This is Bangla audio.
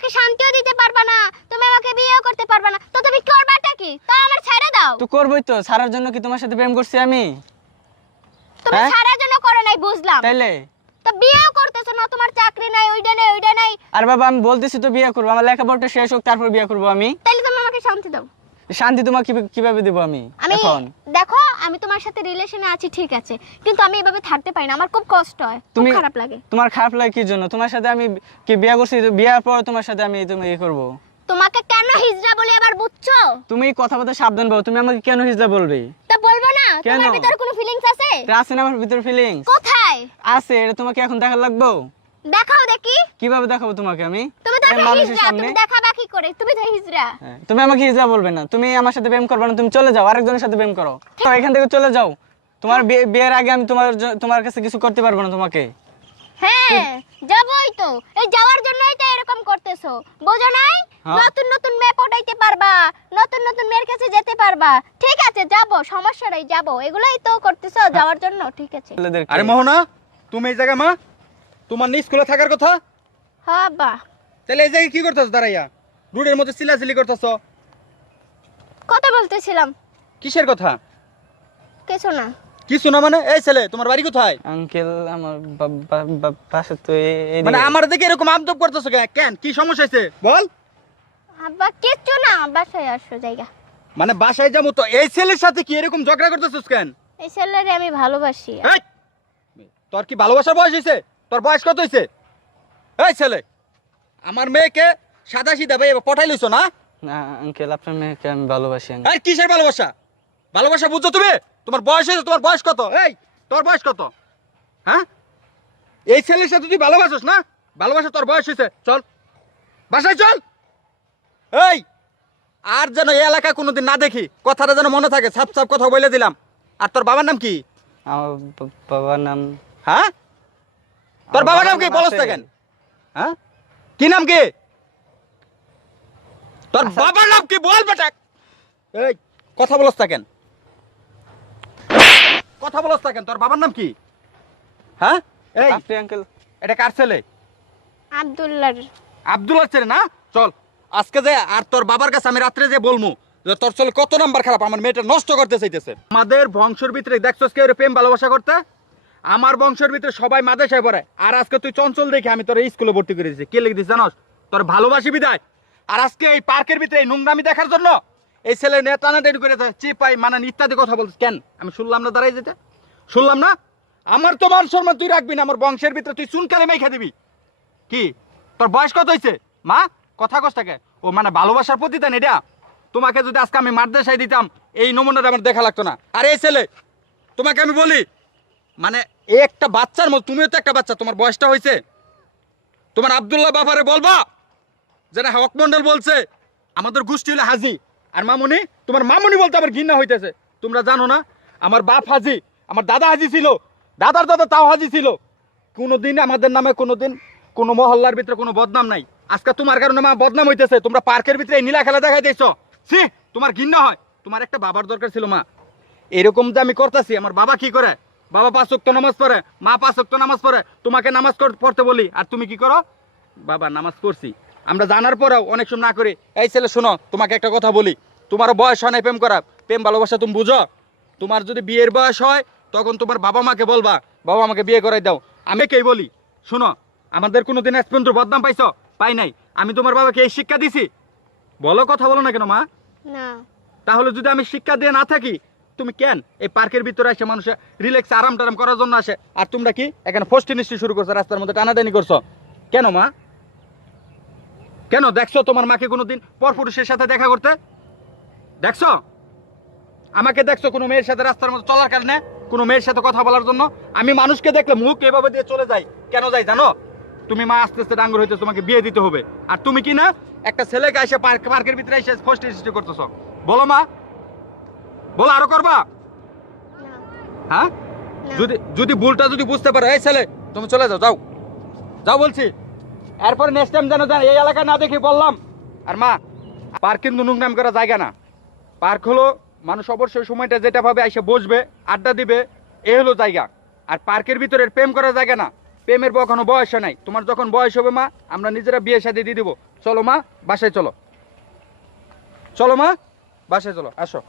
আমাকে শান্তিও দিতে পারবা না, তুমি আমাকে বিয়েও করতে পারবা না, তো তুমি করবাটা কি? তা আমার ছেড়ে দাও। তো করবই তো, ছাড়ার জন্য কি তোমার সাথে প্রেম করছি আমি? তুমি ছাড়ার জন্য করো নাই বুঝলাম, তাইলে তো বিয়েও করতেছো না, তোমার চাকরি নাই, ওইটা নাই। আর বাবা আমি বলতেছি তো বিয়ে করবো, আমার লেখাপড়াটা শেষ হোক তারপর বিয়ে করবো আমি। তাইলে তুমি আমাকে শান্তি দাও। শান্তি তোমাকে কিভাবে দেবো আমি এখন? দেখো আমি তোমার সাথে রিলেশনে আছি ঠিক আছে, কিন্তু আমি এভাবে থাকতে পারি না, আমার খুব কষ্ট হয়, খুব খারাপ লাগে। তোমার খারাপ লাগে কি জন্য? তোমার সাথে আমি কি বিয়ে করছি, বিয়ের পর তোমার সাথে আমি তুমি ইয়ে করবো? তোমাকে কেন হিজড়া বলি আবার বুঝছো? তুমি কথা বলতে সাবধান বলো, তুমি আমাকে কেন হিজড়া বলবে? তা বলবো না? কেন? তোমার ভিতরে কোনো ফিলিংস আছে? আছে না আমার ভিতরে ফিলিংস? কোথায় আছে, এটা তোমাকে এখন দেখা লাগবো? দেখাও দেখি। কিভাবে দেখাবো তোমাকে আমি? তুমি তো একটা মানুষের হিজড়া, সামনে তুমি দেখাবা কি করে? তুমি তো হিজড়া। তুমি আমাকে হিজড়া বলবে না, তুমি আমার সাথে প্রেম করবে না, তুমি চলে যাও, আরেকজনের সাথে প্রেম করো, এখান থেকে চলে যাও। তোমার বিয়ের আগে আমি তোমার কাছে কিছু করতে পারবো না তোমাকে। হ্যাঁ যাবই তো, এই যাওয়ার জন্যই তো এরকম করতেছো, বোঝো নাই? নতুন নতুন মেয়ে পটাইতে পারবা, নতুন নতুন মেয়ের কাছে যেতে পারবা, ঠিক আছে যাবো, সমস্যা নাই যাবো, এগুলাই তো করতেছো যাওয়ার জন্য, ঠিক আছে। আরে মোহনা, তুমি এই জায়গা মা, তোমার নিজ স্কুলে থাকার কথা, হ্যাঁ বা তাহলে এই জায়গায় কি করতেছ দাঁড়াইয়া? রোডের মধ্যে চিল্লাচিল্লি করতেছ, কথা বলতেছিলাম। কিসের কথা? কিছু না। কিছু না মানে? এই ছেলে তোমার বাড়ি কোথায়? আঙ্কেল আমার বাসা তো মানে আমার দেখে এরকম আমদব করতেছ কেন? কি সমস্যা হয়েছে বল? আব্বা কিচ্ছু না, বাসায় আসো জায়গা। মানে বাসায় যাবো তো, এই ছেলের সাথে কি এরকম ঝগড়া করতেছিস কেন? এই ছেলেরে আমি ভালোবাসি। এই, তোর কি ভালোবাসার বয়স হয়েছে? তোর বয়স কত হয়েছে? এই ছেলে, আমার মেয়েকে সাদা সিধা ভাই পটাই লইছো না? না আঙ্কেল, আপনার মেয়েকে আমি ভালোবাসি। আর কিসের ভালোবাসা? ভালোবাসা বুঝছো তুমি? তোমার বয়স হয়েছে, তোমার বয়স কত? এই তোর বয়স কত? হ্যাঁ, এই ছেলের সাথে তুই ভালোবাসিস না? ভালোবাসা তোর বয়স হয়েছে, চল বাসায় চল। এই, আর যেন এই এলাকা কোনোদিন না দেখি, কথাটা যেন মনে থাকে, সাপ সাপ কথা বলে দিলাম। আর তোর বাবার নাম কি? আমার বাবার নাম? হ্যাঁ, তোর বাবার নাম কি বলস কেন? হ্যাঁ, কি নাম কি তোর বাবার নাম? কি বল বেটা? এই কথা বলস কেন? কথা বলস কেন? তোর বাবার নাম কি? হ্যাঁ, এই আপনি আঙ্কেল? এটা কার ছেলে? আব্দুল্লাহর। আব্দুল্লাহ ছেলে না? চল আজকে যে, আর তোর বাবার কাছে আমি রাত্রে যে বলমু যে তোর ছেলে কত নাম্বার খারাপ, আমার মেয়েটা নষ্ট করতে চাইতেছে। আমাদের বংশের ভিতরে দেখছস কেউ প্রেম ভালোবাসা করতে? আমার বংশের ভিতরে সবাই মাদ্রাসায় পড়ে, আর আজকে তুই চঞ্চল দেখে আমি তোর এই স্কুলে ভর্তি করে দিয়েছি। কে লিখে দিস জানোস? তোর ভালোবাসি বিদায়। আর আজকে এই পার্কের ভিতরে এই নোংরামি দেখার জন্য এই ছেলে নিয়ে টানাটানি করে চিপাই মানে ইত্যাদি কথা বলছিস কেন? আমি শুনলাম না, দাঁড়াই যেতে শুনলাম না। আমার তো মান সম্মান তুই রাখবি না, আমার বংশের ভিতরে তুই চুন কালে মেখে দিবি। কি তোর বয়স কত হয়েছে মা? কথা কষ্টাকে ও মানে ভালোবাসার প্রতিদান এটা? তোমাকে যদি আজকে আমি মাদ্রাসায় দিতাম এই নমুনাটা আমার দেখা লাগতো না। আর এই ছেলে, তোমাকে আমি বলি, মানে একটা বাচ্চার মতো, তুমিও তো একটা বাচ্চা, তোমার বয়সটা হয়েছে। তোমার আব্দুল্লাহ বাবারে বলবা যেটা হক মন্ডল বলছে আমাদের গোষ্ঠী হলো হাজি, আর মামুনি, তোমার মামুনি বলতে আমার ঘৃণা হইতেছে। তোমরা জানো না আমার বাপ হাজি, আমার দাদা হাজি ছিল, দাদার দাদা তাও হাজি ছিল। কোনোদিন আমাদের নামে কোনোদিন কোনো মহল্লার ভিতরে কোনো বদনাম নাই। আজকে তোমার কারণে মা বদনাম হইতেছে। তোমরা পার্কের ভিতরে নীলা খেলা দেখাই দিয়েছ, সি তোমার ঘৃণা হয়। তোমার একটা বাবার দরকার ছিল মা। এরকম যে আমি করতেছি, আমার বাবা কি করে? বাবা 5 ওয়াক্ত নামাজ পড়ে, মা 5 ওয়াক্ত নামাজ পড়ে। তোমাকে নামাজ পড়তে বলি আর তুমি কি করো? বাবা নামাজ পড়ছি আমরা জানার পরেও অনেক সময় না করি। এই ছেলে শোনো, তোমাকে একটা কথা বলি, তোমার বয়স হয় না প্রেম করা, প্রেম ভালোবাসা তুমি বুঝো। তোমার যদি বিয়ের বয়স হয় তখন তোমার বাবা মাকে বলবা বাবা আমাকে বিয়ে করাই দাও। আমি কেই বলি শোনো, আমাদের কোনোদিন আজ পর্যন্ত বদনাম পাইছো? পাই নাই। আমি তোমার বাবাকে এই শিক্ষা দিছি? বলো, কথা বলো না কেন মা? না। তাহলে যদি আমি শিক্ষা দিয়ে না থাকি, তুমি কেন এই পার্কের ভিতরে এসে মানুষের রিল্যাক্স আরাম টারাম করার জন্য আসে, আর তোমরা কি এখানে ফষ্টি নিষ্টি শুরু করছো, রাস্তার মধ্যে টানাটানি করছো কেন মা? কেন? দেখছো তোমার মাকে কোনোদিন পরপুরুষের সাথে দেখা করতে দেখছো? আমাকে দেখছো কোনো মেয়ের সাথে রাস্তার মধ্যে চলার কারণে, কোনো মেয়ের সাথে কথা বলার জন্য? আমি মানুষকে দেখলে মুখ এভাবে দিয়ে চলে যাই, কেন যাই জানো? তুমি মা আস্তে আস্তে ডাঙ্গর হইতে তোমাকে বিয়ে দিতে হবে, আর তুমি কি না একটা ছেলেকে এসে পার্কের ভিতরে এসে ফষ্টি সৃষ্টি করতেছো? বলো মা, বলো, আরো করবা? হ্যাঁ, যদি ভুলটা যদি বুঝতে পারো, এই ছেলে তুমি চলে যাও, যাও যাও বলছি। এরপরে নেক্সট টাইম যেন এই এলাকা না দেখি বললাম। আর মা, পার্ক কিন্তু নোংরাম করা জায়গা না। পার্ক হলো মানুষ অবশ্যই সময়টা যেটা ভাবে এসে বসবে, আড্ডা দিবে, এ হলো জায়গা। আর পার্কের ভিতরে প্রেম করার জায়গা না। প্রেমের কখনো বয়স নাই, তোমার যখন বয়স হবে মা আমরা নিজেরা বিয়ে শাদী দিয়ে দিব। চলো মা বাসায় চলো, চলো মা বাসায় চলো, আসো।